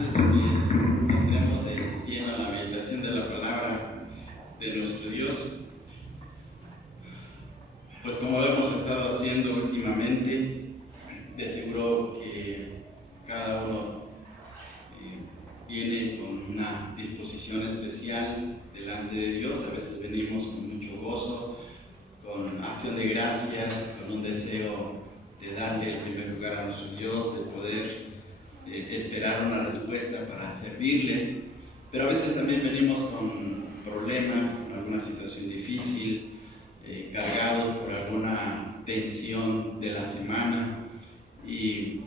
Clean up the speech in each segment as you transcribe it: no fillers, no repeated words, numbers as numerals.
antes de que entremos de lleno a la meditación de la palabra de nuestro Dios, pues como lo hemos estado haciendo últimamente, te aseguro que cada uno viene con una disposición especial delante de Dios. A veces venimos con mucho gozo, con acción de gracias, con un deseo de darle el primer lugar a nuestro Dios, de poder esperar una respuesta para servirle, pero a veces también venimos con problemas, con alguna situación difícil, cargados por alguna tensión de la semana, y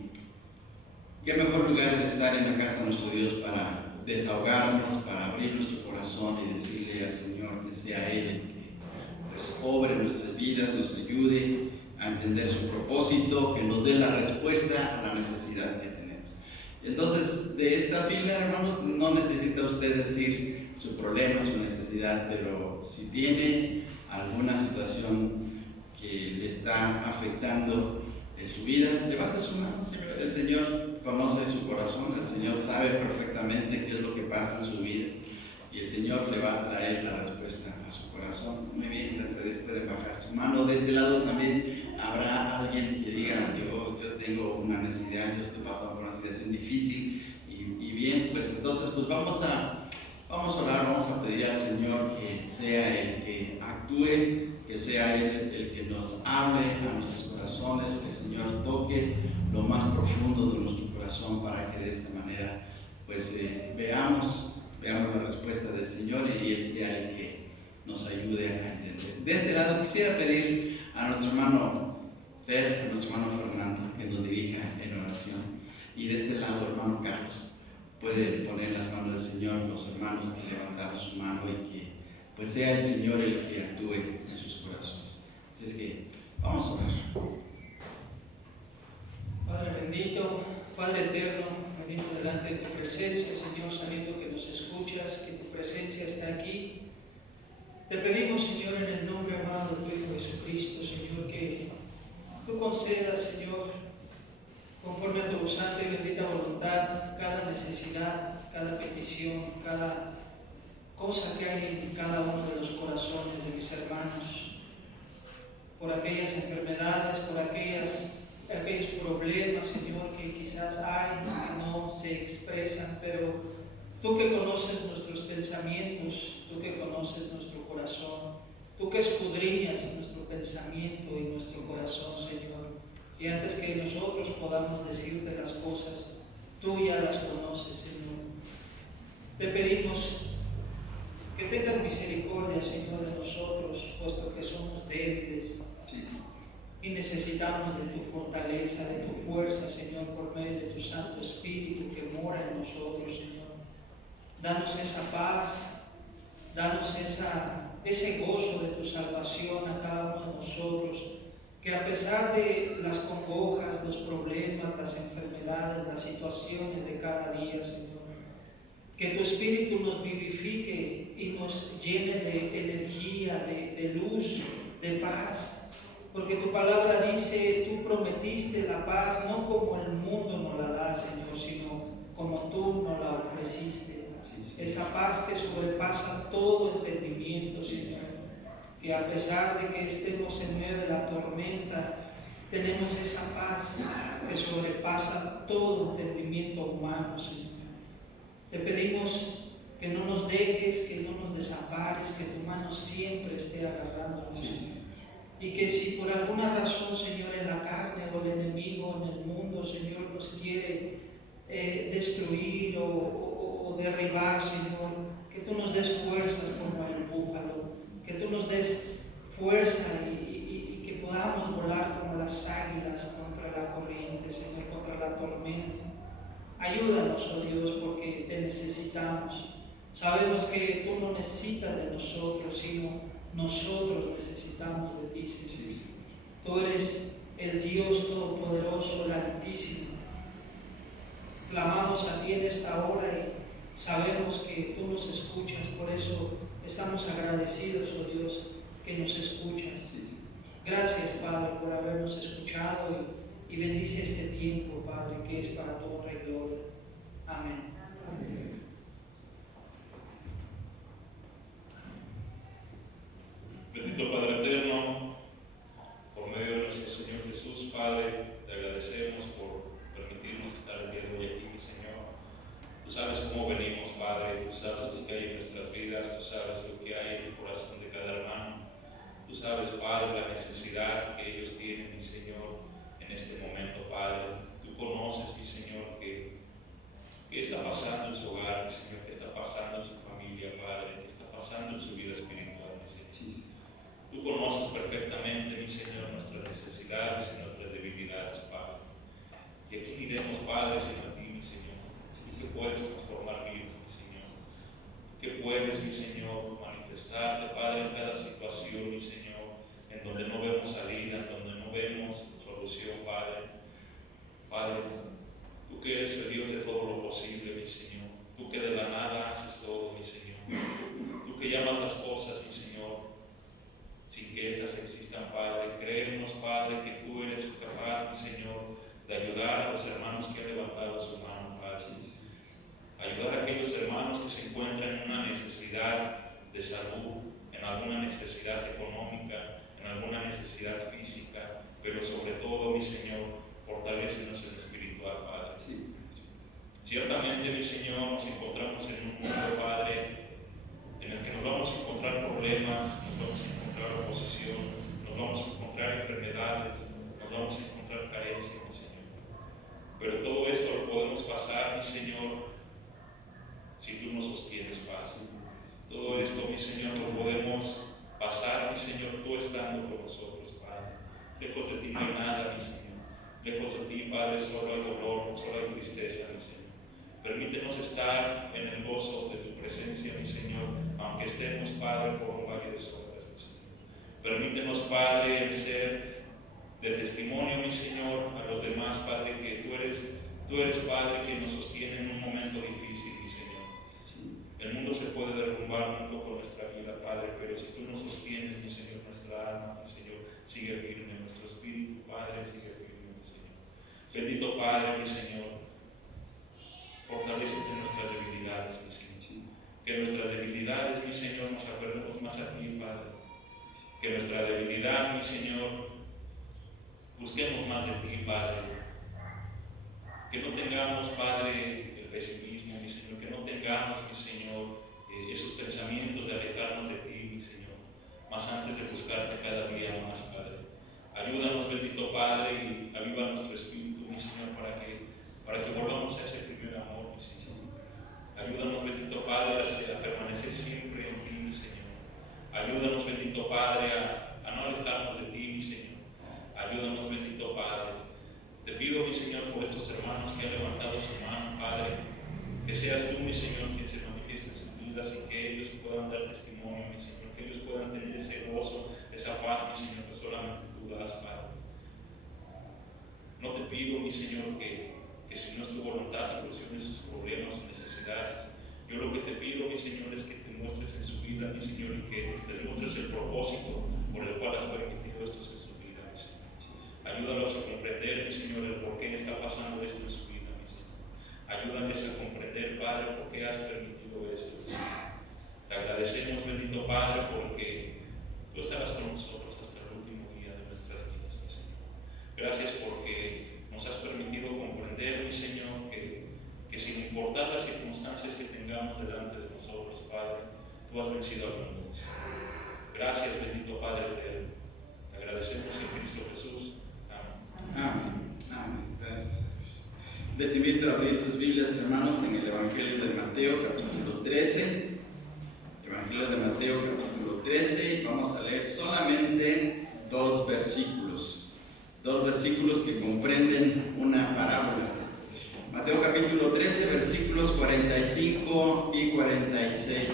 qué mejor lugar de estar en la casa de nuestro Dios para desahogarnos, para abrir nuestro corazón y decirle al Señor que sea Él el que pues, obre nuestras vidas, nos ayude a entender su propósito, que nos dé la respuesta a la necesidad que tenemos. Entonces, de esta fila, hermanos, no necesita usted decir su problema, su necesidad, pero si tiene alguna situación que le está afectando en su vida, levante su mano, Señor. El Señor conoce su corazón, el Señor sabe perfectamente qué es lo que pasa en su vida y el Señor le va a traer la respuesta a su corazón. Muy bien, ustedes pueden bajar su mano. De este lado también habrá alguien que diga, yo tengo una necesidad, yo estoy pasando por una situación difícil y bien, pues entonces pues vamos a orar, vamos a pedir al Señor que sea el que actúe, que sea Él el que nos hable a nuestros corazones, que el Señor toque lo más profundo de nuestro corazón para que de esta manera pues veamos la respuesta del Señor y Él sea el que nos ayude a entender. De este lado quisiera pedir a nuestro hermano Fer, a nuestro hermano Fernando, que nos dirija en oración, y de este lado hermano Carlos puede poner las manos del Señor, los hermanos que levantaron su mano y que pues sea el Señor el que actúe en sus corazones. Así es que vamos a orar. Padre bendito, Padre eterno, venimos delante de tu presencia, Señor, sabiendo que nos escuchas, que tu presencia está aquí. Te pedimos, Señor, en el nombre amado de tu Hijo Jesucristo, Señor, que tú concedas, Señor, conforme a tu santa y bendita voluntad, cada necesidad, cada petición, cada cosa que hay en cada uno de los corazones de mis hermanos, por aquellas enfermedades, por aquellos problemas, Señor, que quizás hay, que no se expresan, pero tú que conoces nuestros pensamientos, tú que conoces nuestro corazón, tú que escudriñas nuestro pensamiento y nuestro corazón, Señor, y antes que nosotros podamos decirte las cosas, tú ya las conoces, Señor. Te pedimos que tengas misericordia, Señor, de nosotros, puesto que somos débiles y necesitamos de tu fortaleza, de tu fuerza, Señor, por medio de tu Santo Espíritu que mora en nosotros, Señor. Danos esa paz, danos ese gozo de tu salvación a cada uno de nosotros, que a pesar de las congojas, los problemas, las enfermedades, las situaciones de cada día, Señor, que tu Espíritu nos vivifique y nos llene de energía, de luz, de paz. Porque tu palabra dice, tú prometiste la paz, no como el mundo nos la da, Señor, sino como tú nos la ofreciste. Esa paz que sobrepasa todo entendimiento, Señor. Que a pesar de que estemos en medio de la tormenta, tenemos esa paz que sobrepasa todo entendimiento humano, Señor. Te pedimos que no nos dejes, que no nos desampares, que tu mano siempre esté agarrándonos. Y que si por alguna razón, Señor, en la carne o el enemigo, en el mundo, Señor, nos quiere destruir o derribar, Señor, que tú nos des fuerzas como el búfalo, que tú nos des fuerza y que podamos volar como las águilas contra la corriente, Señor, contra la tormenta. Ayúdanos, oh Dios, porque te necesitamos. Sabemos que tú no necesitas de nosotros, sino nosotros necesitamos de ti, Señor. Tú eres el Dios Todopoderoso, el Altísimo. Clamamos a ti en esta hora y sabemos que tú nos escuchas, por eso estamos agradecidos, oh Dios, que nos escuchas. Gracias, Padre, por habernos escuchado y bendice este tiempo, Padre, que es para tu honra y gloria. Amén. Bendito Padre eterno, por medio de nuestro Señor Jesús, Padre, te agradecemos por permitirnos estar el día de hoy aquí, mi Señor. Tú sabes cómo venimos, Padre, tú sabes lo que hay en nuestras vidas, tú sabes lo que hay en el corazón de cada hermano. Tú sabes, Padre, la necesidad que ellos tienen, mi Señor, en este momento, Padre. Tú conoces, mi Señor, qué está pasando en su hogar, mi Señor, qué está pasando en su familia, Padre, qué está pasando en su vida espiritual, mi Señor. Tú conoces perfectamente, mi Señor, nuestras necesidades y nuestras debilidades, Padre. Y aquí iremos, Padre, sino a ti, mi Señor. Y que puedes transformar vidas, mi Señor. Que puedes, mi Señor, manifestarte, Padre, en cada situación, mi Señor, en donde no vemos salida, en donde no vemos solución, Padre. Padre, tú que eres el Dios de todo lo posible, mi Señor. Tú que de la nada haces todo, mi Señor. Tú que llamas las cosas, mi Señor, sin que éstas existan, Padre. Creemos, Padre, que tú eres capaz, mi Señor, de ayudar a los hermanos que han levantado su mano, Padre. Ayudar a aquellos hermanos que se encuentran en una necesidad de salud, en alguna necesidad económica, en alguna necesidad física, pero sobre todo, mi Señor, fortalécenos en lo espiritual, Padre. Ciertamente, mi Señor, nos encontramos en un mundo, Padre, en el que nos vamos a encontrar problemas, nos vamos a encontrar oposición, nos vamos a encontrar enfermedades, nos vamos a encontrar carencias, mi Señor. Pero todo esto lo podemos pasar, mi Señor, si tú nos sostienes, Padre. Todo esto, mi Señor, lo podemos pasar, mi Señor, tú estando con nosotros, Padre. Lejos de ti no hay nada, mi Señor. Lejos de ti, Padre, solo hay dolor, solo hay tristeza, mi Señor. Permítenos estar en el gozo de tu presencia, mi Señor, aunque estemos, Padre, por un valle de sombras, mi Señor. Permítenos, Padre, el ser de testimonio, mi Señor, a los demás, Padre, que tú eres, Padre, quien nos sostiene en un momento difícil, mi Señor. El mundo se puede derrumbar un poco nuestra vida, Padre, pero si tú nos sostienes, mi Señor, nuestra alma, mi Señor, sigue firme, nuestro espíritu, Padre, sigue firme, mi Señor. Bendito Padre, mi Señor, fortalécete nuestras debilidades, mi Señor. Que nuestras debilidades, mi Señor, nos aferremos más a ti, Padre. Que nuestra debilidad, mi Señor, busquemos más de ti, Padre. Que no tengamos, Padre, el pesimismo, mi Señor. Que no tengamos, mi Señor, esos pensamientos de alejarnos de ti, mi Señor. Más antes de buscarte cada día más, Padre. Ayúdanos, bendito Padre, y aviva nuestro espíritu, mi Señor, para que volvamos a ese primer amor, mi Señor. Ayúdanos, bendito Padre, a permanecer siempre en ti, mi Señor. Ayúdanos, bendito Padre, a no alejarnos de ti, mi Señor. Ayúdanos, bendito Padre. Te pido, mi Señor, por estos hermanos que han levantado su mano, Padre, que seas tú, mi Señor, quien se manifieste en sus vidas y que ellos puedan dar testimonio, mi Señor, que ellos puedan tener ese gozo, esa paz, mi Señor, que solamente tú das, Padre. No te pido, mi Señor, que si no es tu voluntad soluciones sus problemas o necesidades. Yo lo que te pido, mi Señor, es que te muestres en su vida, mi Señor, y que te demuestres el propósito por el cual has permitido esto en su vida, mi Señor. Ayúdalos a comprender, mi Señor, el por qué está pasando esto en su vida, mi Señor. Ayúdales a comprender, Padre, por qué has permitido esto, mi Señor. Te agradecemos, bendito Padre, porque tú estarás con nosotros hasta el último día de nuestras vidas, mi Señor. Gracias porque nos has permitido comprender, mi Señor, que sin importar las circunstancias que tengamos delante de nosotros, Padre, tú has vencido al mundo. Gracias, bendito Padre eterno. Te agradecemos en Cristo Jesús. Amén. Amén. Gracias. Les invito a abrir sus Biblias, hermanos, en el Evangelio de Mateo, capítulo 13. Evangelio de Mateo, capítulo 13. Vamos a leer solamente dos versículos que comprenden una parábola. Mateo capítulo 13, versículos 45 y 46.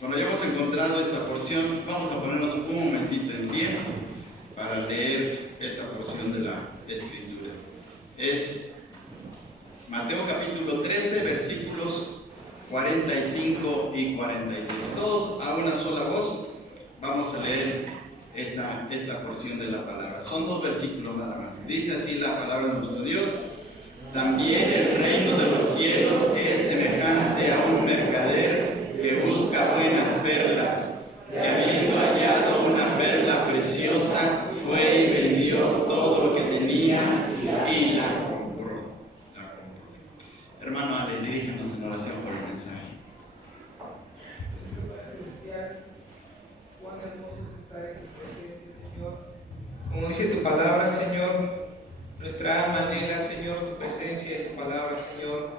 Cuando hayamos encontrado esta porción, vamos a ponernos un momentito en pie para leer esta porción de la Escritura. Es Mateo capítulo 13, versículos 45 y 46. Todos a una sola voz vamos a leer esta porción de la palabra. Son dos versículos nada más. Dice así la palabra de nuestro Dios: También el reino de los cielos es semejante a un mercader que busca buenas perlas. Y habiendo hallado una perla preciosa, fue y vendió todo lo que tenía y la compró. Hermano Ale, diríjanos en oración por el mensaje. Cuán hermoso es estar en tu presencia, Señor. Como dice tu palabra, Señor, nuestra alma anhela, Señor, tu presencia y tu palabra, Señor.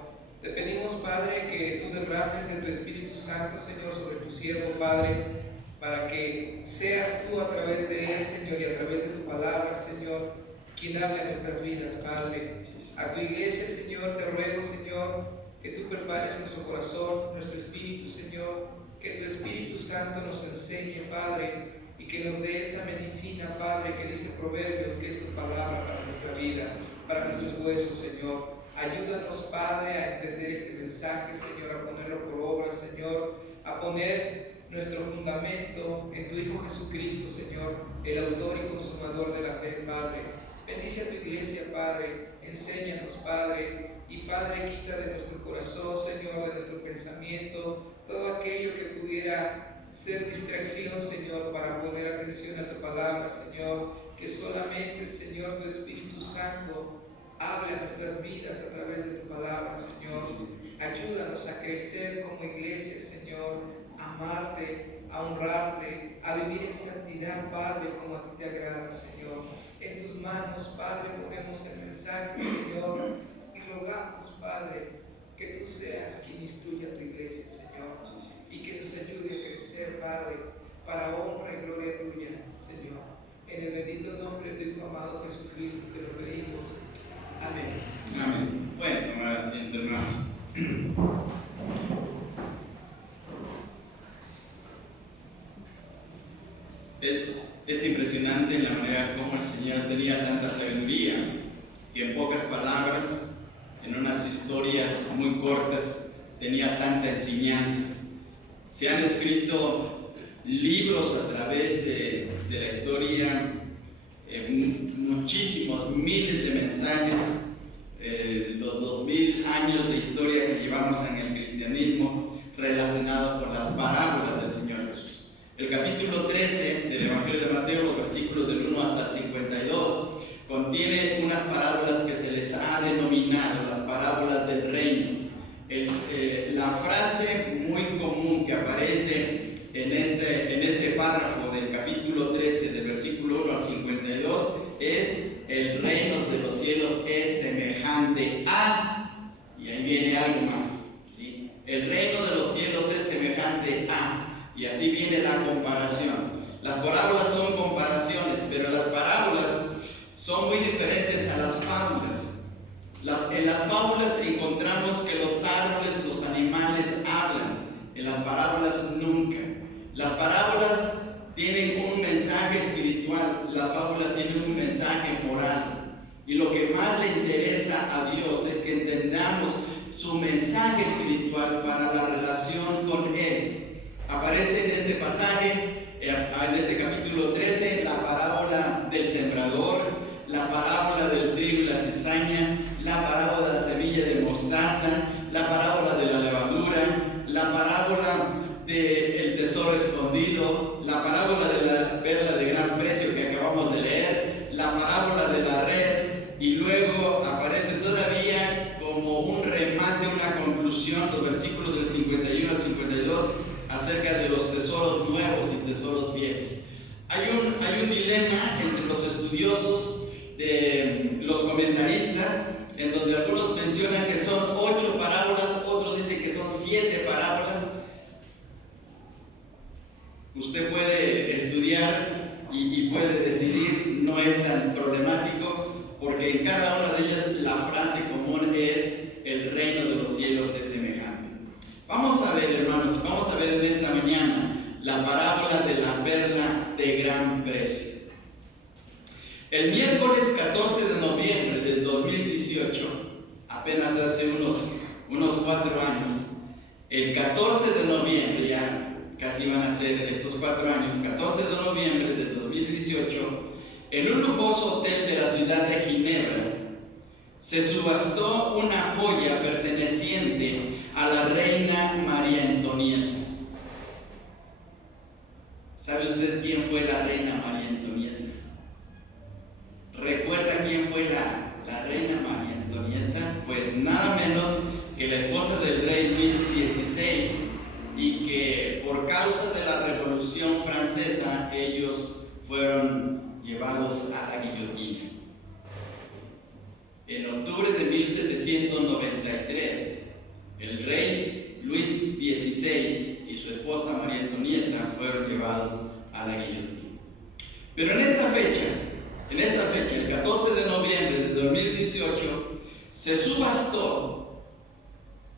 Te pedimos, Padre, que tú derrames de tu Espíritu Santo, Señor, sobre tu siervo, Padre, para que seas tú a través de él, Señor, y a través de tu palabra, Señor, quien hable en nuestras vidas, Padre. A tu iglesia, Señor, te ruego, Señor, que tú prepares nuestro corazón, nuestro espíritu, Señor, que tu Espíritu Santo nos enseñe, Padre, y que nos dé esa medicina, Padre, que dice Proverbios, que es tu palabra para nuestra vida, para nuestros huesos, Señor. Ayúdanos, Padre, a entender este mensaje, Señor, a ponerlo por obra, Señor, a poner nuestro fundamento en tu Hijo Jesucristo, Señor, el autor y consumador de la fe, Padre. Bendice a tu iglesia, Padre, enséñanos, Padre, y Padre, quita de nuestro corazón, Señor, de nuestro pensamiento, todo aquello que pudiera ser distracción, Señor, para poner atención a tu palabra, Señor, que solamente, Señor, tu Espíritu Santo hable a nuestras vidas a través de tu palabra, Señor. Ayúdanos a crecer como iglesia, Señor, a amarte, a honrarte, a vivir en santidad, Padre, como a ti te agrada, Señor. En tus manos, Padre, ponemos el mensaje, Señor, y rogamos, Padre, que tú seas quien instruya a tu iglesia, Señor, y que nos ayude a crecer, Padre, para honra y gloria tuya, Señor. En el bendito nombre de tu amado Jesucristo te lo pedimos. Amén. Amén. Pueden tomar asiento, hermanos. Es impresionante la manera como el Señor tenía tanta sabiduría y en pocas palabras, en unas historias muy cortas, tenía tanta enseñanza. Se han escrito libros a través de la historia, muchísimos, miles de mensajes, los 2000 años de historia que llevamos en el cristianismo relacionados con las parábolas del Señor Jesús. El capítulo 13 del Evangelio de Mateo, los versículos del 1 hasta el 52, contiene unas parábolas que se les ha denominado las parábolas del reino. La frase muy común que aparece en este párrafo del capítulo 13, del versículo 1 al 52, es: el reino de los cielos es semejante a, y ahí viene algo más, ¿sí? El reino de los cielos es semejante a, y así viene la comparación. Las parábolas son comparaciones, pero las parábolas son muy diferentes a las fábulas. En las fábulas encontramos que los árboles, los animales hablan. En las parábolas nunca. Las parábolas tienen un mensaje espiritual, las fábulas tienen un mensaje moral. Y lo que más le interesa a Dios es que entendamos su mensaje espiritual para la relación con Él. Aparece en este pasaje, en este capítulo 13, la parábola del sembrador, la parábola del trigo y la cizaña, la parábola de la semilla de mostaza, la parábola de la levadura, la parábola del tesoro escondido, la parábola de la perla de gran precio que acabamos de leer, la parábola de la red, y luego aparece todavía como un remate, una conclusión, los versículos del 51 al 52, acerca de los tesoros nuevos y tesoros viejos. Hay un dilema entre los estudiosos, los comentaristas, en donde algunos mencionan que son 8 parábolas, otros dicen que son 7 parábolas. Usted puede estudiar y puede decidir, no es tan problemático, porque en cada una de ellas la frase común es: el reino de los cielos es semejante. Vamos a ver, hermanos, vamos a ver en esta mañana la parábola de la perla de gran precio. El miércoles 14 de noviembre del 2018, apenas hace unos 4 años, el 14 de noviembre, ya casi van a ser estos 4 años, 14 de noviembre del 2018, en un lujoso hotel de la ciudad de Ginebra, se subastó una joya perteneciente a la reina María Antonieta. ¿Sabe usted quién fue la reina María Antonieta? ¿Recuerda quién fue la reina María Antonieta? Pues nada menos que la esposa del rey Luis XVI, y que por causa de la Revolución Francesa ellos fueron llevados a la guillotina. En octubre de 1793, el rey Luis XVI y su esposa María Antonieta fueron llevados a la guillotina. Pero en esta fecha, el 14 de noviembre de 2018, se subastó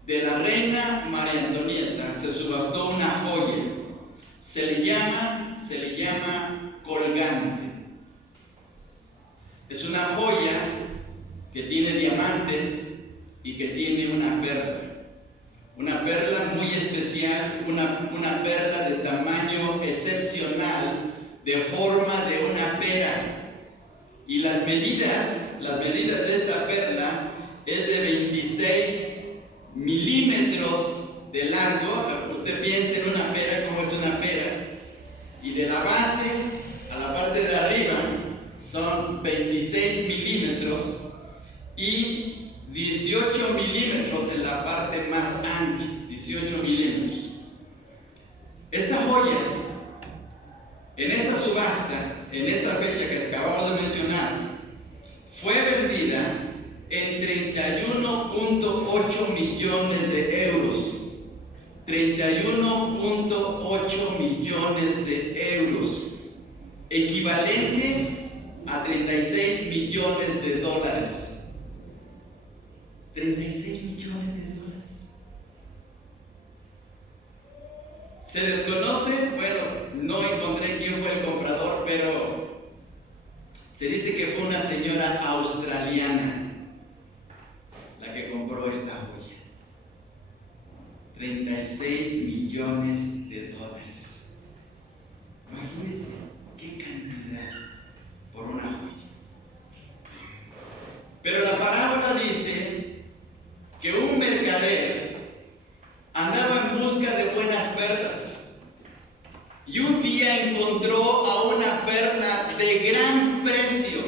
de la reina María Antonieta, se subastó una joya. Se le llama colgante. Es una joya que tiene diamantes y que tiene una perla muy especial, una perla de tamaño excepcional, de forma de una pera. Y las medidas de esta perla es de 26 milímetros de largo. Usted piensa en una pera, como es una pera, y de la base a la parte de arriba son 26 milímetros y 18 milímetros en la parte más ancha, 18 milímetros. Esta joya, en esa subasta, en esta fecha que acabamos de mencionar, fue vendida en 31.8 millones de euros. 31.8 millones de euros, equivalente a 36 millones de dólares. 36 millones de dólares. Se desconoce, bueno, no encontré quién fue el comprador, pero se dice que fue una señora australiana la que compró esta joya. 36 millones de dólares. Imagínense qué cantidad por una joya. Pero la parábola dice que un mercader andaba en busca de buenas perlas y un día encontró a una perla de gran precio,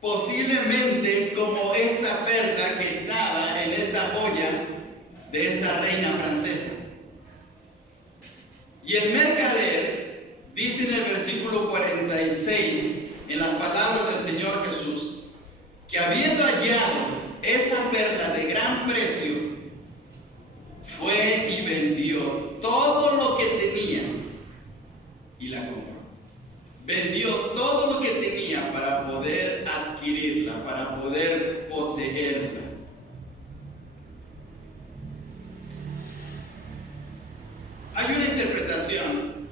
posiblemente como esta perla que estaba en esta joya de esta reina francesa. Y el mercader dice en el versículo 46, en las palabras del Señor Jesús, que habiendo hallado esa perla de gran precio, fue y vendió todo lo que tenía y la compró. Vendió todo lo que tenía para poder adquirirla, para poder poseerla. Hay una interpretación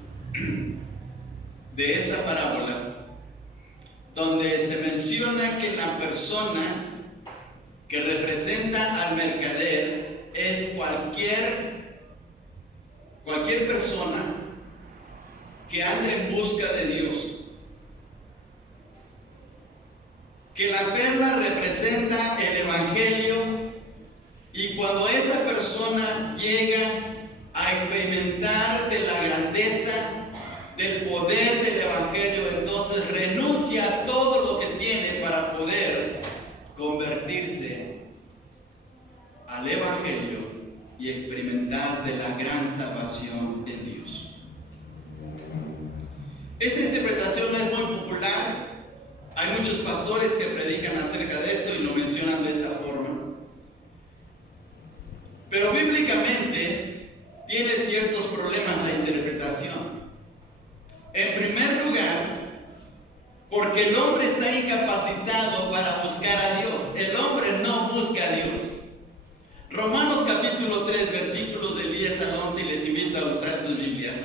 de esta parábola donde se menciona que la persona que representa al mercader es cualquier persona que anda en busca de Dios. Que la perla representa el Evangelio, y cuando esa persona llega a experimentar de la grandeza, del poder del Evangelio, entonces renuncia a todo lo que tiene para poder convertirse al Evangelio y experimentar de la gran salvación de Dios. Esta interpretación es muy popular. Hay muchos pastores que predican acerca de esto y lo mencionan de esa forma. Pero bíblicamente tiene ciertos problemas la interpretación. En primer lugar, porque el hombre está incapacitado para buscar a Dios. El hombre no busca a Dios. Romanos capítulo 3, versículos del 10 al 11, y les invito a usar sus Biblias.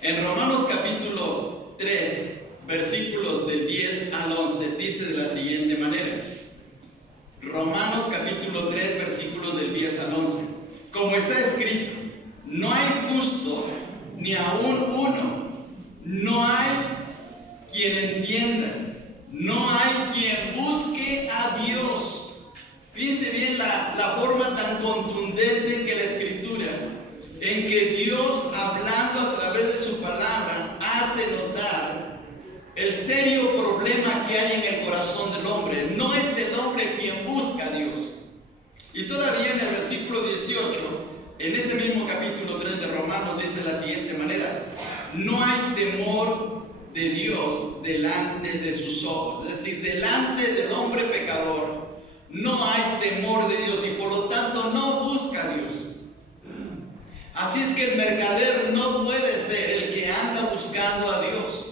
En Romanos capítulo 3, versículos del 10 al 11, dice de la siguiente manera. Romanos capítulo 3, versículos del 10 al 11. Como está escrito, no hay justo ni aún uno. No hay quien entienda, no hay quien busque a Dios. contundente que la Escritura, en que Dios, hablando a través de su palabra, hace notar el serio problema que hay en el corazón del hombre. No es el hombre quien busca a Dios. Y todavía en el versículo 18, en este mismo capítulo 3 de Romanos, dice de la siguiente manera: no hay temor de Dios delante de sus ojos. Es decir, delante del hombre pecador no hay temor de Dios, y por lo tanto no busca a Dios. Así es que el mercader no puede ser el que anda buscando a Dios.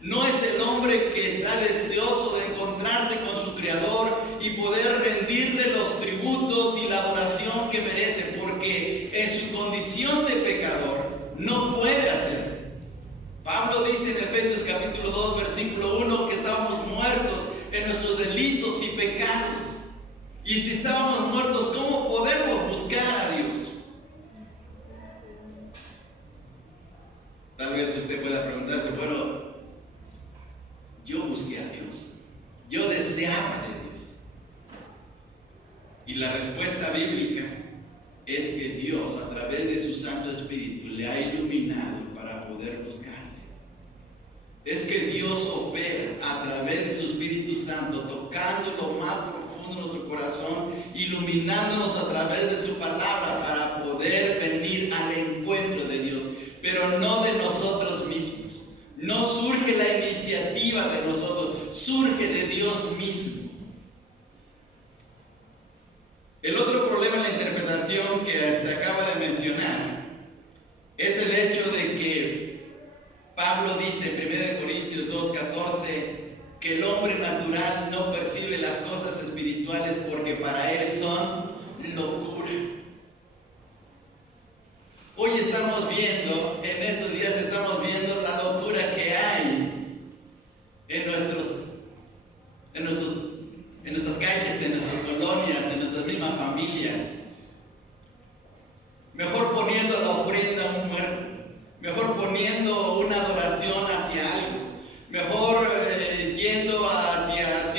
No es el hombre que está deseoso de encontrarse con su Creador y poder rendirle los tributos y la adoración que merece, porque en su condición de pecador no puede hacerlo. Pablo dice en Efesios capítulo 2, versículo 1, que estábamos muertos en nuestros delitos y pecados. Y si estábamos muertos, ¿cómo podemos buscar a Dios? Tal vez usted pueda preguntarse, bueno, yo busqué a Dios, yo deseaba de Dios. Y la respuesta bíblica es que Dios, a través de su Santo Espíritu, le ha iluminado para poder buscarle. Es que Dios opera a través de su Espíritu Santo, tocando lo más profundo de nuestro corazón, iluminándonos a través de su palabra para poder venir al encuentro de Dios, pero no de nosotros mismos. No surge la iniciativa de nosotros, surge de Dios mismo. El otro problema en la interpretación que se acaba de mencionar es el hecho de que Pablo dice en 1 Corintios 2:14 que el hombre natural no percibe las cosas espirituales porque para él son locura. Hoy estamos viendo, en estos días estamos viendo la locura que hay en nuestras calles, en nuestras colonias, en nuestras mismas familias. Mejor poniendo la ofrenda a un muerto, mejor poniendo una adoración hacia algo, mejor yendo hacia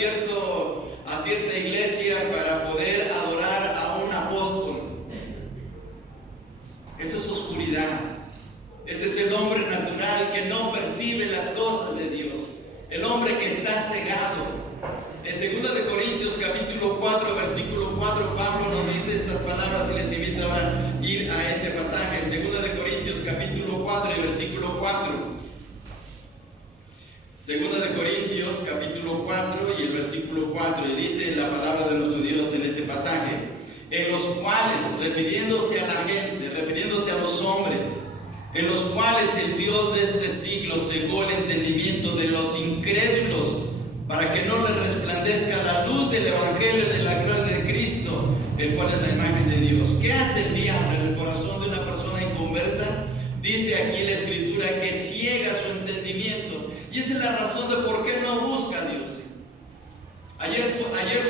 cierta iglesia para poder adorar a un apóstol. Eso es oscuridad. Ese es el hombre natural que no percibe las cosas de Dios, el hombre que está cegado. En 2 Corintios capítulo 4, versículo 4, Pablo nos dice estas palabras y les invito ahora a ir a este pasaje. En 2 Corintios capítulo 4 y versículo 4. 2 Corintios capítulo 4 y el versículo 4, y dice la palabra de nuestro Dios en este pasaje: en los cuales, refiriéndose a la gente, refiriéndose a los hombres, en los cuales el Dios de este siglo cegó el entendimiento de los incrédulos, para que no les resplandezca la luz del Evangelio de la gloria de Cristo, el cual es la imagen de Dios. ¿Qué hace el diablo en el corazón de una persona inconversa? Dice aquí la Escritura que ciega su entendimiento, y esa es la razón de por qué no busca a Dios. Ayer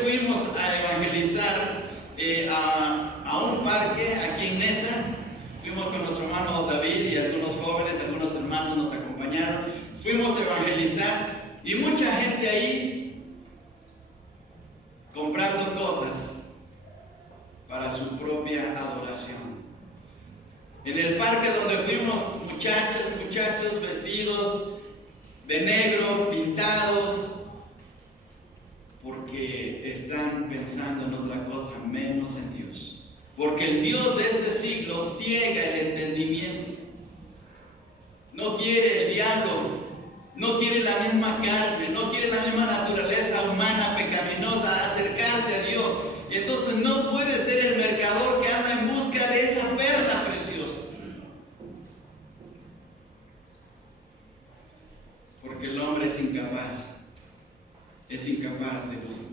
fuimos a evangelizar a un parque aquí en Nesa. Fuimos con nuestro hermano David y algunos jóvenes, algunos hermanos nos acompañaron. Fuimos a evangelizar y mucha gente ahí comprando cosas para su propia adoración. En el parque donde fuimos, muchachos vestidos de negro, pintados, porque están pensando en otra cosa menos en Dios. Porque el Dios de este siglo ciega el entendimiento. No quiere el diablo, no quiere la misma carne, no quiere la misma naturaleza humana pecaminosa acercarse a Dios. Y entonces no puede ser el mercador que anda en busca de esa perla preciosa. Porque el hombre es incapaz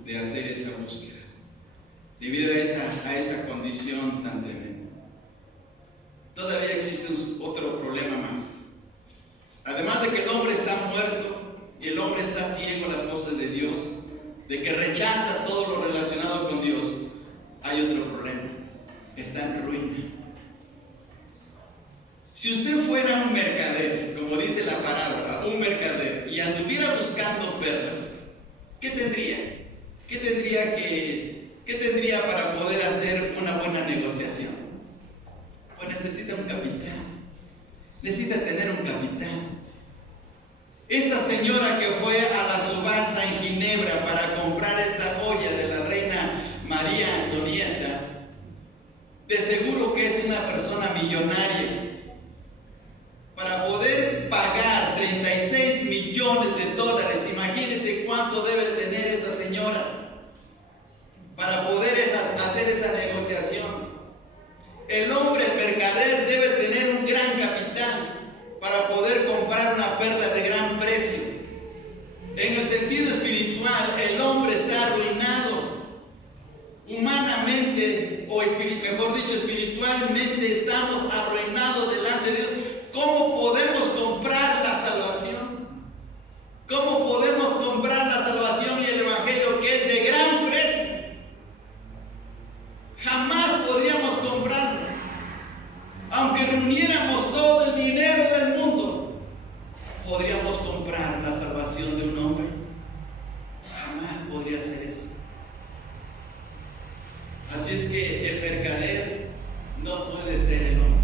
de hacer esa búsqueda, debido a esa condición tan tremenda. Todavía existe otro problema más. Además de que el hombre está muerto y el hombre está ciego a las cosas de Dios, de que rechaza todo lo relacionado con Dios, hay otro problema: está en ruina. Si usted fuera un mercader, como dice la parábola, un mercader, y anduviera buscando perlas, ¿qué tendría? ¿Qué tendría para poder hacer una buena negociación? necesita tener un capitán. Esta señora que fue a la subasta en Ginebra para comprar esta joya de la reina María Antonieta, de seguro que es una persona millonaria. Para poder pagar 36 millones de dólares, imagínense cuánto debe tener esta señora para poder hacer esa negociación. El hombre, el mercader, debe tener un gran capital para poder comprar una perla de gran precio. En el sentido espiritual, el hombre está arruinado. Humanamente, o mejor dicho, espiritualmente, estamos arruinados delante de Dios. ¿Cómo podemos comprar la salvación? ¿Cómo podemos comprar la salvación y el Evangelio, que es de gran precio? Jamás podríamos comprarlo. Aunque reuniéramos todo el dinero del mundo, ¿podríamos comprar la salvación de un hombre? Jamás podría ser eso. Así es que el mercader no puede ser el hombre.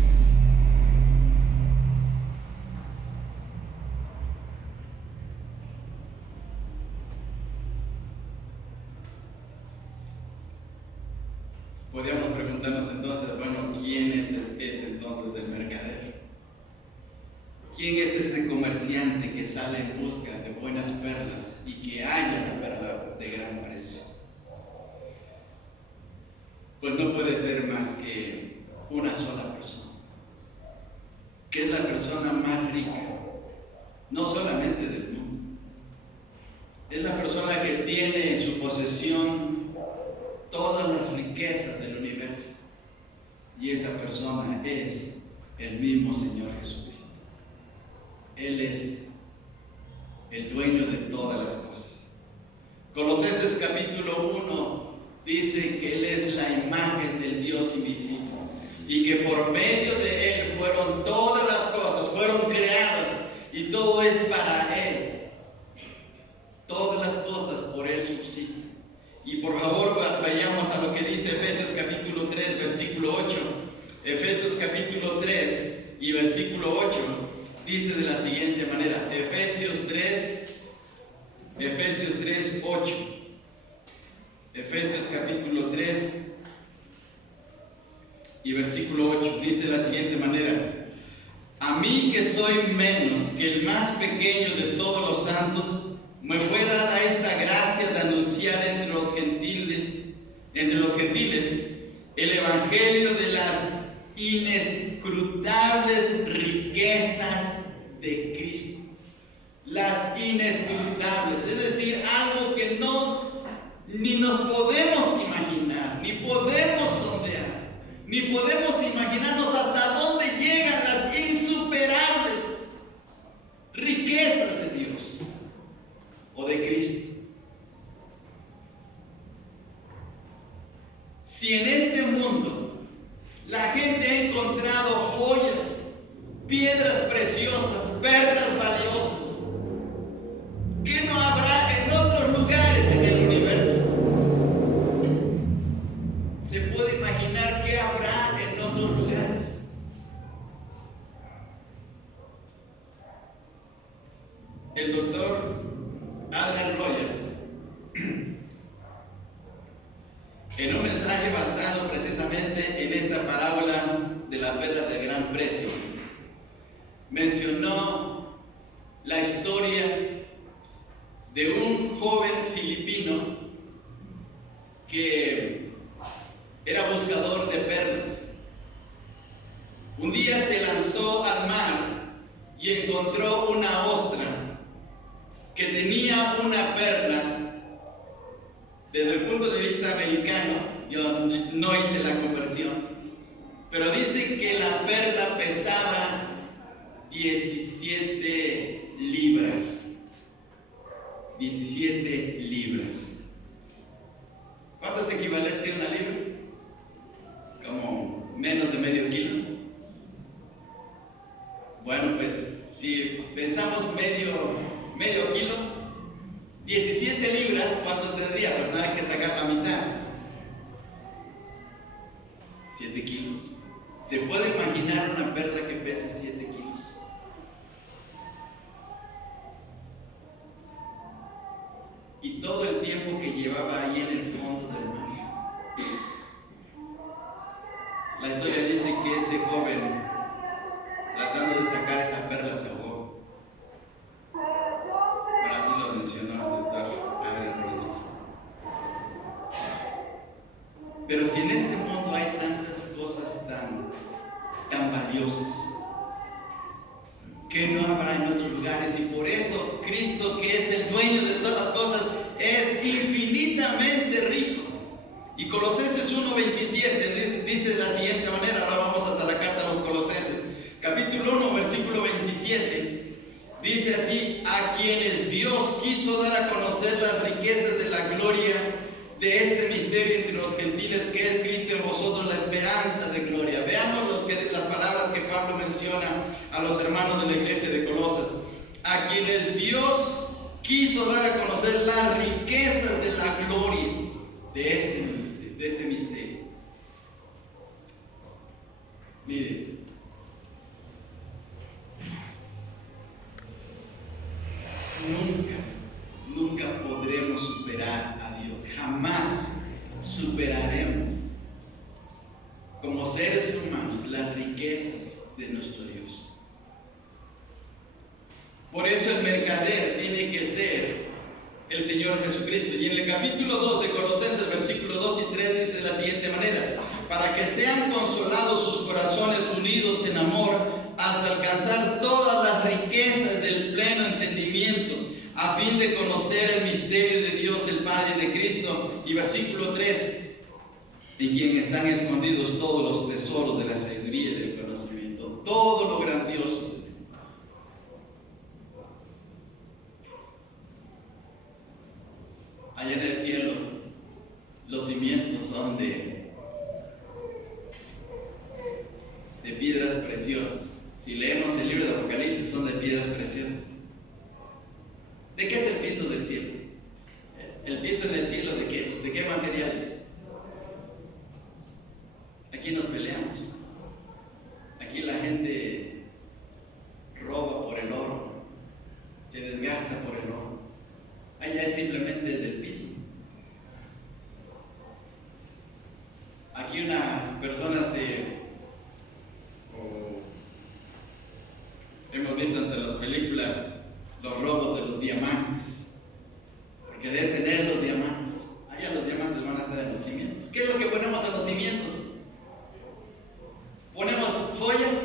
Podríamos preguntarnos entonces, bueno, ¿quién es entonces el mercader? ¿Quién es ese comerciante que sale en busca de buenas perlas y que halla la perla de gran precio? Pues no puede ser más que una sola persona, que es la persona más rica, no solamente del mundo. Es la persona que tiene en su posesión todas las riquezas del universo. Y esa persona es el mismo Señor Jesucristo. Él es el dueño de todas las cosas. Colosenses capítulo 1 dice que Él es la imagen del Dios invisible y que por medio de Él fueron todas las cosas, fueron creadas, y todo es para Él. Todas las cosas por Él subsisten. Y por favor vayamos a lo que dice Efesios capítulo 3, versículo 8. Efesios capítulo 3 y versículo 8 dice de la siguiente manera. Efesios 3, 8. Efesios capítulo 3 y versículo 8 dice de la siguiente manera. A mí, que soy menos que el más pequeño de todos los santos, me fue dada esta gracia de anunciar entre los gentiles el evangelio de las inescrutables riquezas de Cristo. Las inescrutables, es decir, algo que ni nos podemos imaginar, ni podemos sondear, ni podemos imaginarnos hasta dónde llegan las insuperables riquezas de Dios o de Cristo. Si en este mundo la gente ha encontrado joyas, piedras preciosas, perlas valiosas, ¿qué no habrá en otros lugares en el universo? ¿Se puede imaginar qué habrá en otros lugares? El doctor Adrian Rogers, en un mensaje basado precisamente en esta parábola de la perla de gran precio, mencionó la historia de un joven filipino que era buscador de perlas. Un día se lanzó al mar y encontró una ostra que tenía una perla. Desde el punto de vista americano, yo no hice la conversión, pero dice que la perla pesaba 17 libras. 17 libras. ¿Cuánto es equivalente a una libra? Como menos de medio kilo. Bueno, pues si pensamos medio kilo, 17 libras, ¿cuánto tendría? Pues nada, hay que sacar la mitad. 7 kilos. ¿Se puede imaginar una perla que pese 7 kilos? ciego que llevaba ahí en el fondo del mar. La historia dice que ese joven, tratando de sacar esa perla, se ahogó. Pero así lo mencionó el doctor Aaron Rodgers. Pero si en este mundo hay tantas cosas tan valiosas, que no habrá en otros lugares, y por eso Cristo, que es el dueño de todas las cosas, es infinitamente rico. Y Colosenses 1:27 dice de la siguiente manera. Ahora vamos hasta la carta a los Colosenses, capítulo 1, versículo 27. Dice así: a quienes Dios quiso dar a conocer las riquezas de la gloria de este misterio entre los gentiles, que es Cristo en vosotros, la esperanza de gloria. Veamos las palabras que Pablo menciona a los hermanos de la iglesia de Colosas. A quienes Dios quiso dar a conocer las riquezas de la gloria de este misterio. Mire, nunca podremos superar a Dios. Jamás superaremos como seres humanos las riquezas de nuestro Dios. Por eso el mercader tiene que ser el Señor Jesucristo. Y en el capítulo 2 de Colosenses, versículos 2 y 3 dice de la siguiente manera: para que sean consolados sus corazones unidos en amor, hasta alcanzar todas las riquezas del pleno entendimiento, a fin de conocer el misterio de Dios el Padre de Cristo. Y versículo 3: en quien están escondidos todos los tesoros de la sabiduría y del conocimiento. Todo lo grandioso. Allá en el cielo, los cimientos son de piedras preciosas. Si leemos el libro de Apocalipsis, son de piedras preciosas. ¿De qué es el piso del cielo? ¿El piso en el cielo de qué es? ¿De qué materiales? Aquí nos peleamos. Aquí la gente roba por el oro, se desgasta por el oro. Allá es simplemente desde el piso. Aquí unas personas hemos visto ante las películas los robos de los diamantes, porque deben tener los diamantes. Allá los diamantes van a estar en los cimientos. ¿Qué es lo que ponemos en los cimientos? ¿Ponemos joyas?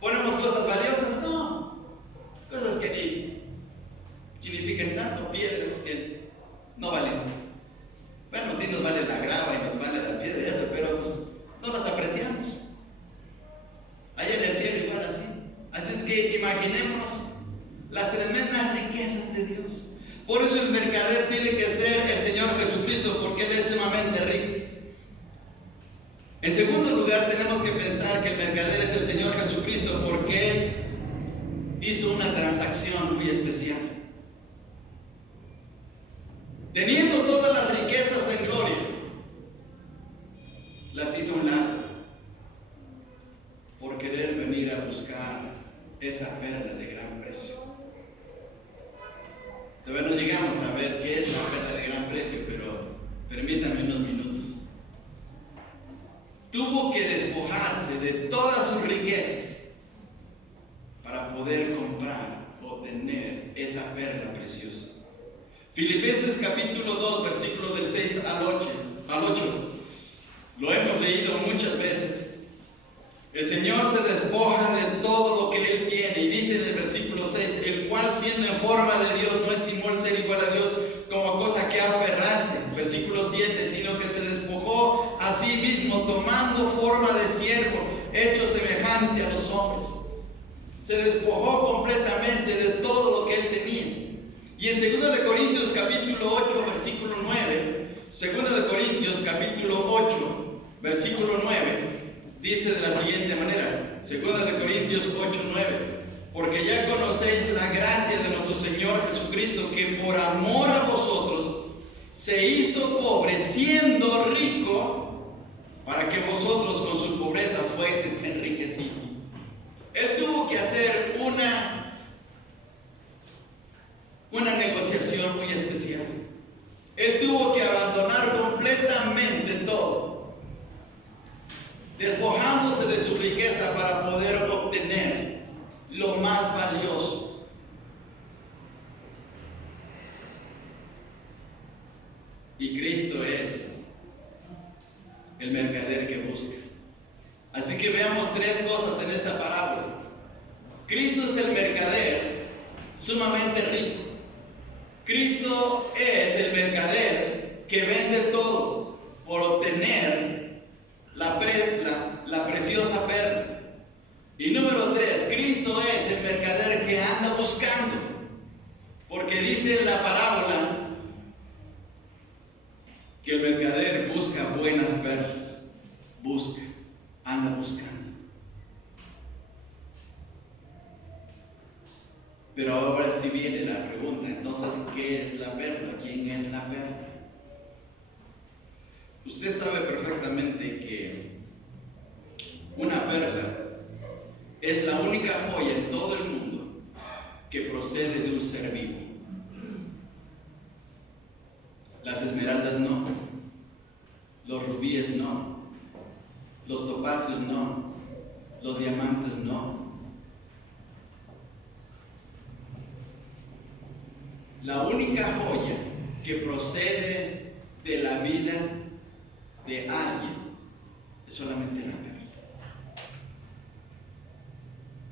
¿Ponemos cosas valiosas? No, cosas que ni significan tanto, piedras que no valen. Bueno, sí nos vale la grava y nos vale la piedra y eso, pero pues no las apreciamos. Allá en el cielo igual así. Así es que imaginémonos las tremendas riquezas de Dios. Por eso el mercader tiene que ser el Señor Jesucristo, porque Él es sumamente rico. En segundo lugar, tenemos que pensar que el mercader es el Señor Jesucristo, porque Él hizo una transacción muy especial. Teniendo todas las riquezas en gloria, las hizo a un lado por querer venir a buscar esa perla de gran precio. Todavía no llegamos a ver qué es la perla de gran precio, pero permítanme unos minutos. Tuvo que despojarse de todas sus riquezas para poder comprar o tener esa perla preciosa. Filipenses capítulo 2, versículos del 6 al 8. Lo hemos leído muchas veces. El Señor se despoja de todo lo que Él tiene, y dice en el versículo 6: el cual, siendo en forma de Dios, no estimó el ser igual a Dios como cosa que aferrarse. Versículo 7: sino que se despojó a sí mismo, tomando forma de siervo, hecho semejante a los hombres. Se despojó completamente de todo lo que Él tenía. Y en 2 Corintios capítulo 8, versículo 9, 2 Corintios capítulo 8, versículo 9, dice de la siguiente manera: 2 Corintios 8, 9: porque ya conocéis la gracia de nuestro Señor Jesucristo, que por amor a vosotros se hizo pobre, siendo rico, para que vosotros con su pobreza fueseis enriquecidos. Él tuvo que hacer una negociación muy especial. Él completamente todo, despojándose de su riqueza para poder obtener lo más valioso. Y Cristo es el mercader que busca. Así que veamos tres cosas en esta parábola. Cristo es el mercader sumamente rico. Cristo es el mercader que vende todo por obtener la preciosa perla. Y número tres, Cristo es el mercader que anda buscando, porque dice la parábola que el mercader busca buenas perlas, anda buscando. Pero ahora sí viene la pregunta, entonces, ¿qué es la perla? ¿Quién es la perla? Usted sabe perfectamente que una perla es la única joya en todo el mundo que procede de un ser vivo. Las esmeraldas no, los rubíes no, los topacios no, los diamantes no. La única joya que procede de la vida de alguien es solamente la perla.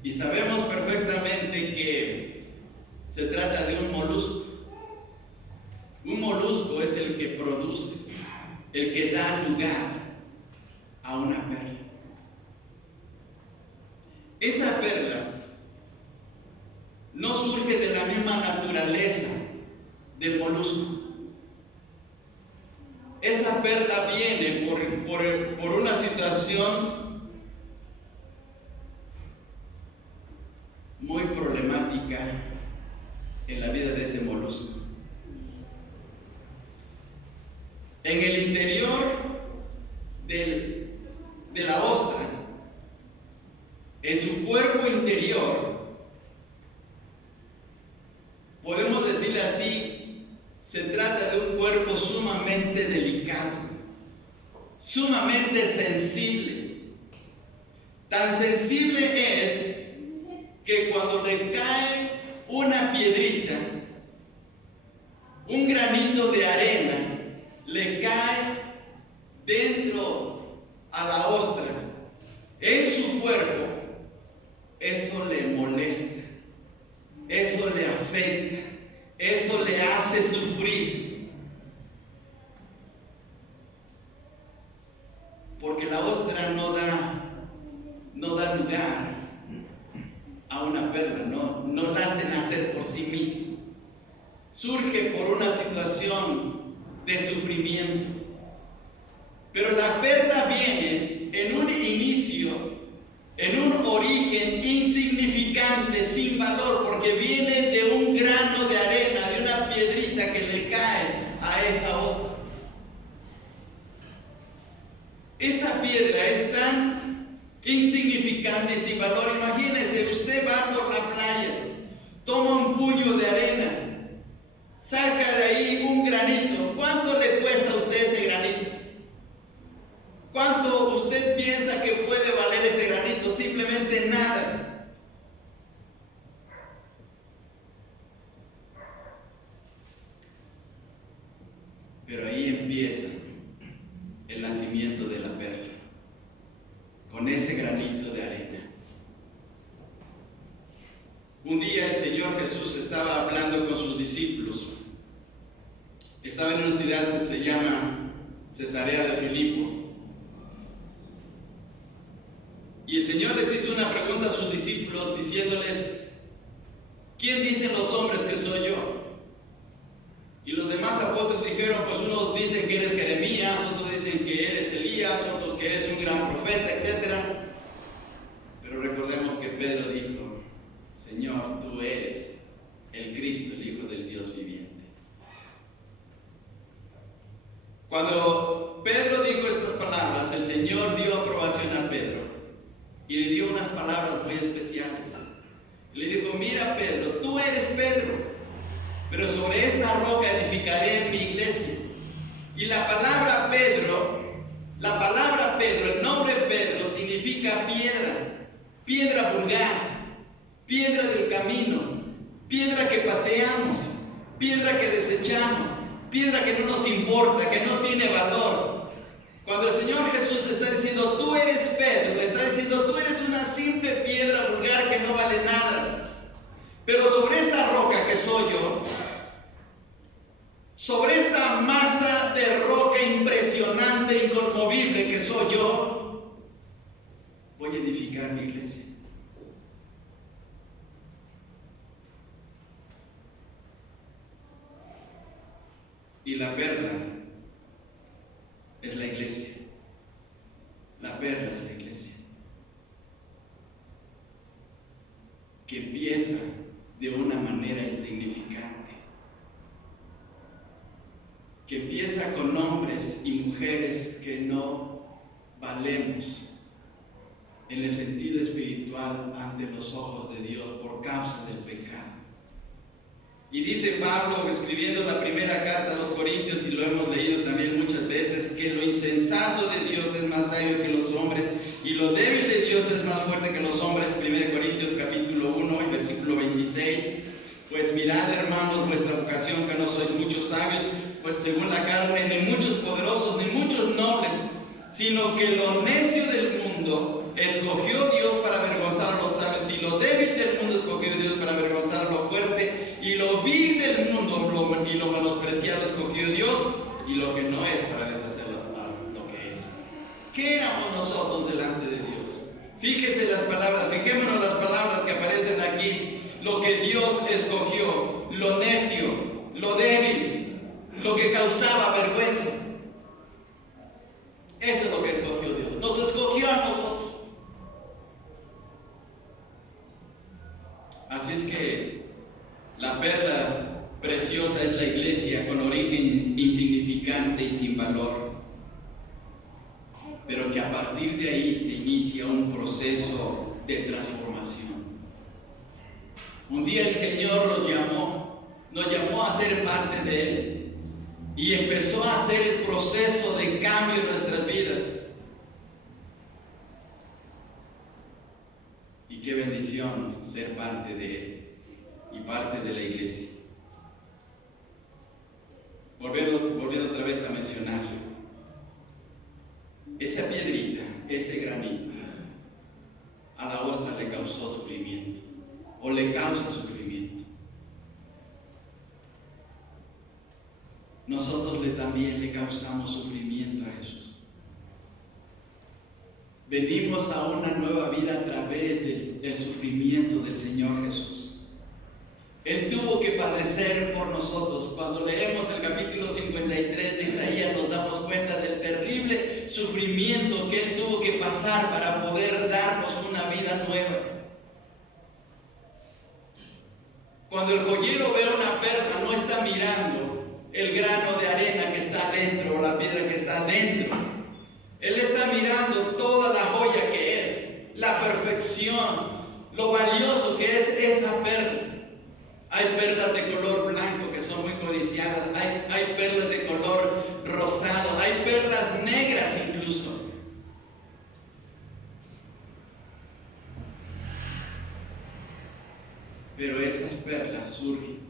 Y sabemos perfectamente que se trata de un molusco. Un molusco es el que produce, el que da lugar a una perla. Esa perla no surge de la misma naturaleza del molusco. Esa perla viene por una situación muy problemática en la vida de ese molusco. En el interior de la ostra, en su cuerpo interior, podemos decirle así, se trata de un cuerpo sumamente delicado, sumamente sensible. Tan sensible es que cuando le cae una piedrita, un granito de arena, le cae dentro a la ostra, en su cuerpo, eso le molesta, eso le afecta, eso le hace sufrir. Porque la ostra no da lugar a una perla, no la hace nacer por sí misma. Surge por una situación de sufrimiento. Pero la perla viene en un inicio, en un origen insignificante, sin valor, porque viene de un grano de arena, de una piedrita que le cae a esa ostra. Esa piedra es tan insignificante, sin valor. Imagínense, usted va por la playa, toma un puño de arena, saca de ahí un granito. ¿Cuánto le cuesta a usted ese granito? ¿Cuánto usted piensa que puede valer ese granito? Simplemente nada. Pero ahí empieza el nacimiento de la perla, con ese granito de arena. Un día el Señor Jesús estaba hablando con sus discípulos. Estaba en una ciudad que se llama Cesarea de Filipo. Y el Señor les hizo una pregunta a sus discípulos diciéndoles: ¿quién dicen los hombres que soy yo? Y los demás apóstoles dijeron: pues unos dicen que eres Jeremías, otros dicen que eres Elías, otros que eres un gran profeta, etc. Pero recordemos que Pedro dijo: Señor, tú eres el Cristo, el Hijo del Dios viviente. Cuando Pedro dijo estas palabras, el Señor dio aprobación a Pedro y le dio unas palabras muy especiales. Le dijo: mira, Pedro, tú eres Pedro, pero sobre esta roca edificaré mi iglesia. Y la palabra Pedro La palabra Pedro, el nombre Pedro, significa piedra, piedra vulgar, piedra del camino, piedra que pateamos, piedra que desechamos, piedra que no nos importa, que no tiene valor. Cuando el Señor Jesús está diciendo, tú eres Pedro, le está diciendo, tú eres una simple piedra vulgar que no vale nada. Pero sobre esta roca que soy yo, sobre esta masa de roca impresionante e inconmovible que soy yo, voy a edificar mi iglesia. Y la perla es la iglesia. La perla es la iglesia. Que empieza de una manera insignificante. Que empieza con hombres y mujeres que no valemos en el sentido espiritual ante los ojos de Dios por causa del pecado. Y dice Pablo, escribiendo la primera carta a los Corintios, y lo hemos leído también muchas veces, que lo insensato de Dios es más sabio que los hombres, y lo débil de Dios es más fuerte que los hombres. 1 Corintios capítulo 1 y versículo 26. Pues mirad, hermanos, vuestra vocación, que no sois muchos sabios, pues según la carne, ni muchos poderosos, ni muchos nobles, sino que lo necio del mundo escogió Dios para avergonzar a los sabios, y lo débil del mundo escogió Dios para avergonzar a lo fuerte, y lo vil del mundo y lo menospreciado escogió Dios, y lo que no es para deshacer lo que es. ¿Qué éramos nosotros delante de Dios? Fíjese las palabras, fijémonos las palabras que aparecen aquí. Lo que Dios escogió, lo necio, lo débil, lo que causaba vergüenza. Eso es lo que escogió Dios. Nos escogió a nosotros. Así es que la perla preciosa es la iglesia, con origen insignificante y sin valor, pero que a partir de ahí se inicia un proceso de transformación. Un día el Señor nos llamó a ser parte de Él, y empezó a hacer el proceso de cambio en nuestras vidas. Y qué bendición ser parte de Él y parte de la iglesia. Volviendo otra vez a mencionarlo, esa piedrita, ese granito, a la ostra le causó sufrimiento, o le causa sufrimiento. Nosotros también le causamos sufrimiento a Jesús. Venimos a una nueva vida a través del sufrimiento del Señor Jesús. Él tuvo que padecer por nosotros. Cuando leemos el capítulo 53 de Isaías, nos damos cuenta del terrible sufrimiento que Él tuvo que pasar para poder darnos una vida nueva. Cuando el joyero ve una perla, no está mirando el grano de arena que está dentro o la piedra que está dentro. Él está mirando toda la joya que es, la perfección, lo valioso que es esa perla. Hay perlas de color blanco que son muy codiciadas, hay perlas de color rosado, hay perlas negras incluso. Pero esas perlas surgen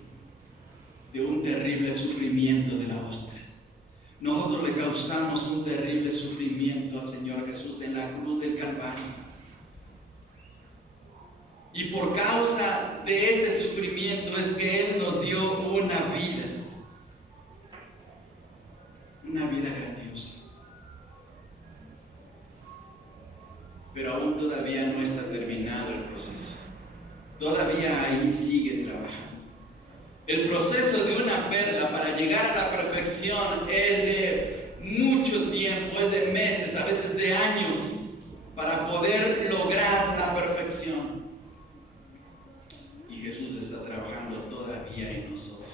de un terrible sufrimiento de la ostra. Nosotros le causamos un terrible sufrimiento al Señor Jesús en la cruz del Calvario. Y por causa de ese sufrimiento es que Él nos dio una vida grandiosa. Pero aún todavía no está terminado el proceso. Todavía ahí sigue trabajando. El proceso de una perla para llegar a la perfección es de mucho tiempo, es de meses, a veces de años, para poder lograr la perfección. Y Jesús está trabajando todavía en nosotros.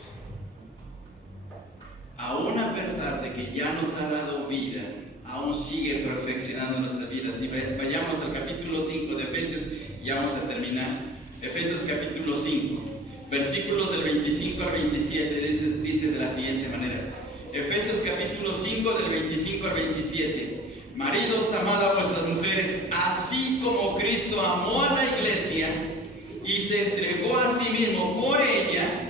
Aún a pesar de que ya nos ha dado vida, aún sigue perfeccionando nuestras vidas. Y vayamos al capítulo 5 de Efesios y ya vamos a terminar. Efesios capítulo 5, versículos del 25 al 27, dice de la siguiente manera. Efesios capítulo 5 del 25 al 27. Maridos, amad a vuestras mujeres, así como Cristo amó a la iglesia y se entregó a sí mismo por ella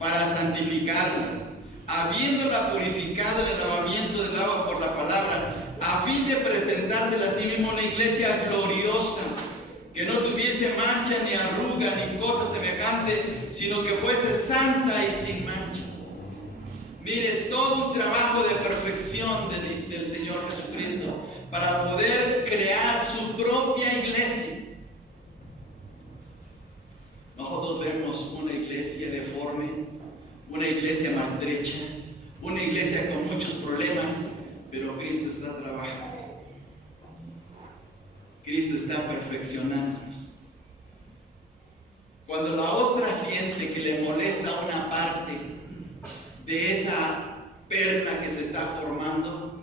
para santificarla, habiéndola purificado en el lavamiento del agua por la palabra, a fin de presentársela a sí mismo una iglesia gloriosa, que no tuviese mancha ni arruga ni cosa semejante, sino que fuese santa y sin mancha. Mire, todo un trabajo de perfección del Señor Jesucristo para poder crear su propia iglesia. Nosotros vemos una iglesia deforme, una iglesia maltrecha, una iglesia con muchos problemas, pero Cristo está trabajando. Cristo está perfeccionándonos. Cuando la ostra siente que le molesta una parte de esa perla que se está formando,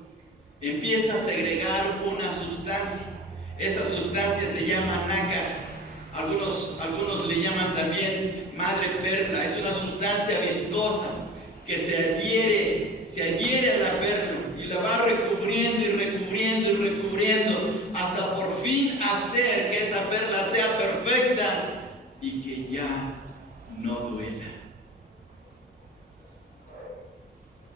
empieza a segregar una sustancia. Esa sustancia se llama nácar. Algunos le llaman también madre perla. Es una sustancia viscosa que se adhiere a la perla y la va recubriendo y recubriendo y recubriendo hasta por fin hacer que esa perla sea perfecta y que ya no duela.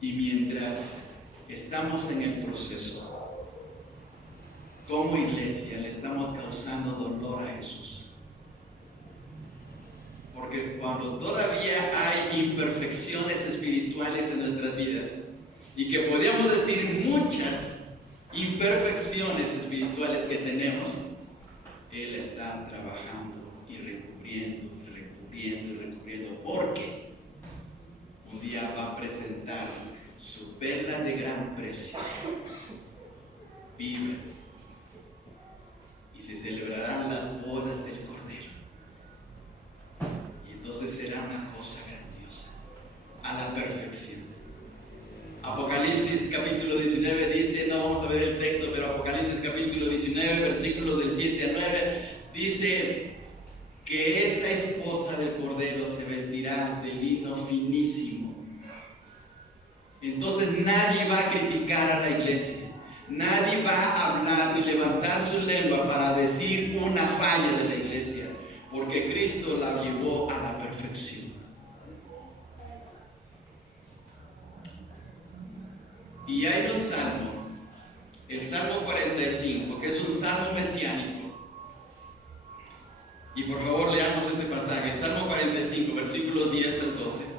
Y mientras estamos en el proceso, como iglesia le estamos causando dolor a Jesús. Porque cuando todavía hay imperfecciones espirituales en nuestras vidas, y que podríamos decir muchas imperfecciones espirituales que tenemos, Él está trabajando y recubriendo, y recubriendo, y recubriendo, porque un día va a presentar su perla de gran precio, viva, y se celebrarán las bodas del Cordero. Y entonces será una cosa grandiosa, a la perfección. Apocalipsis capítulo 19 dice, no vamos a ver el texto, pero Apocalipsis capítulo 19, versículos del 7 al 9, dice que esa esposa del Cordero se vestirá de lino finísimo. Entonces nadie va a criticar a la iglesia, nadie va a hablar ni levantar su lengua para decir una falla de la iglesia, porque Cristo la llevó a la perfección. Y hay un salmo, el Salmo 45, que es un salmo mesiánico. Y por favor leamos este pasaje, Salmo 45, versículos 10 al 12.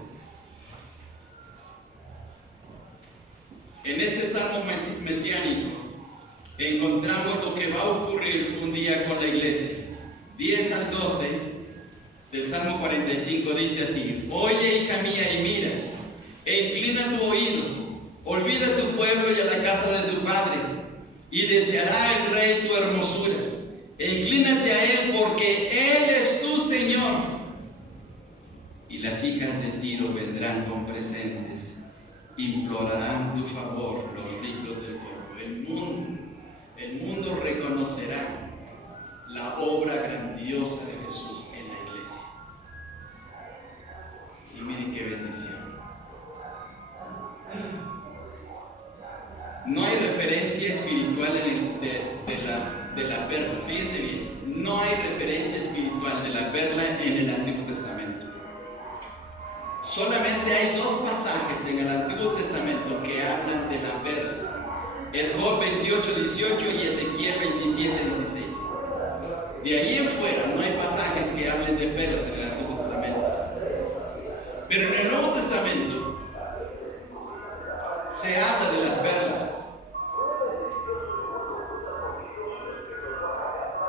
En este salmo mesiánico encontramos lo que va a ocurrir un día con la iglesia. 10 al 12 del Salmo 45 dice así: Oye, hija mía, y mira, e inclina tu oído, olvida tu pueblo y a la casa de tu padre, y deseará el rey tu hermosura. E inclínate a él, porque él es tu Señor. Y las hijas de Tiro vendrán con presentes, implorarán tu favor los ricos del pueblo. El mundo reconocerá la obra grandiosa de Jesús en la iglesia. Y miren qué bendición. No hay referencia espiritual de la perla. Fíjense bien, no hay referencia espiritual de la perla en el Antiguo Testamento. Solamente hay dos pasajes en el Antiguo Testamento que hablan de la perla. Es Job 28, 18 y Ezequiel 27, 16. De ahí en fuera no hay pasajes que hablen de perlas en el Antiguo Testamento. Pero en el Nuevo Testamento se habla de las perlas.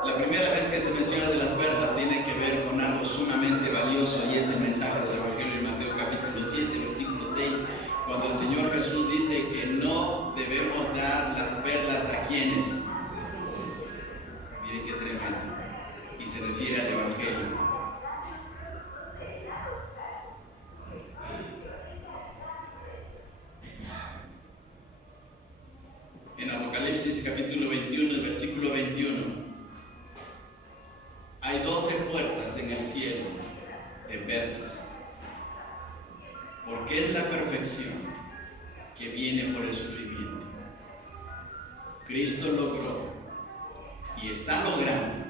La primera vez que se menciona de las perlas tiene que ver con algo sumamente valioso, y es el mensaje del Evangelio de Mateo capítulo 7, versículo 6, cuando el Señor Jesús dice que no debemos dar las perlas a quienes. Miren qué tremendo. Y se refiere al Evangelio. En Apocalipsis capítulo 21, versículo 21, hay 12 puertas en el cielo de perlas, porque es la perfección que viene por el sufrimiento. Cristo logró y está logrando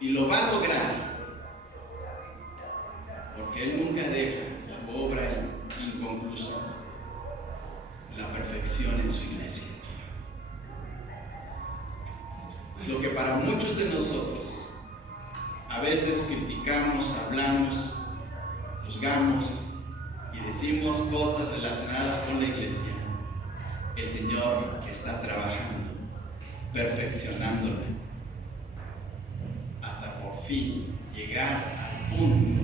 y lo va a lograr, porque Él nunca deja la obra inconclusa, la perfección en su iglesia. Lo que para muchos de nosotros a veces criticamos, hablamos, juzgamos y decimos cosas relacionadas con la iglesia, el Señor está trabajando, perfeccionándola, hasta por fin llegar al punto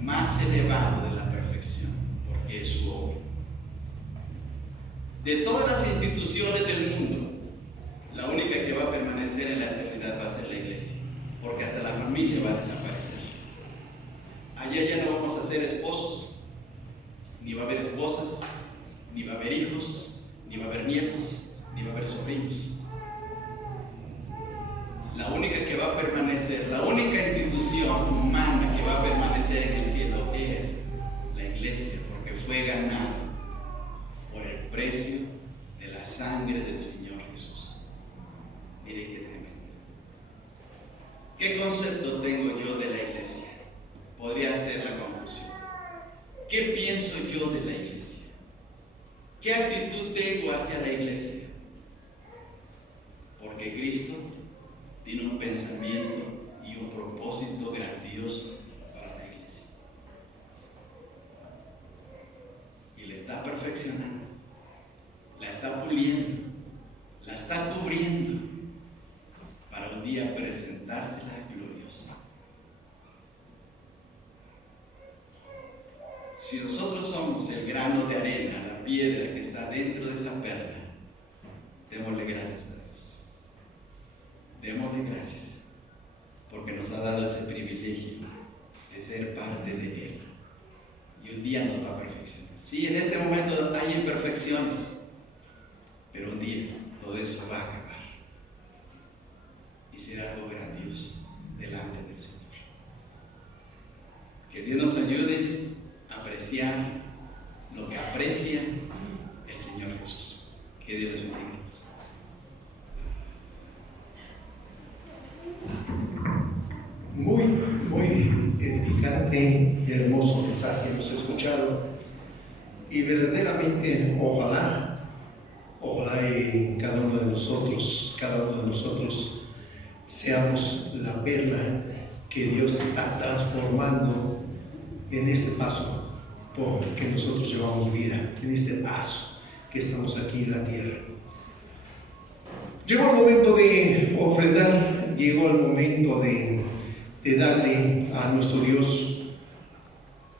más elevado de la perfección, porque es su obra. De todas las instituciones del mundo, la única que va a permanecer en la eternidad va a ser la iglesia, porque hasta la familia va a desaparecer. Allá ya no vamos a ser esposos, ni va a haber esposas, ni va a haber hijos, ni va a haber nietos, ni va a haber sobrinos. La única que va a permanecer, la única institución humana que va a permanecer en el cielo es la iglesia, porque fue ganada por el precio de la sangre del Señor Jesús. Mire qué tremendo. ¿Qué concepto tengo yo de la iglesia? Podría ser la conclusión. ¿Qué pienso yo de la iglesia? ¿Qué actitud tengo hacia la iglesia? Porque Cristo tiene un pensamiento y un propósito grandioso para la iglesia. Y la está perfeccionando, la está puliendo, la está cubriendo para un día presentársela gloriosa. Si nosotros somos el grano de arena, la piedra que está dentro de esa perla, démosle gracias a Dios. Démosle gracias, porque nos ha dado ese privilegio de ser parte de Él. Y un día nos va a perfeccionar. Sí, en este momento hay imperfecciones, pero un día todo eso va a acabar y será algo grandioso delante del Señor. Que Dios nos ayude a apreciar lo que aprecia el Señor Jesús. Que Dios les bendiga. Muy edificante y hermoso mensaje hemos escuchado, y verdaderamente ojalá y cada uno de nosotros seamos la perla que Dios está transformando en este paso porque nosotros llevamos vida, en este paso que estamos aquí en la tierra. Llegó el momento de ofrendar, llegó el momento de darle a nuestro Dios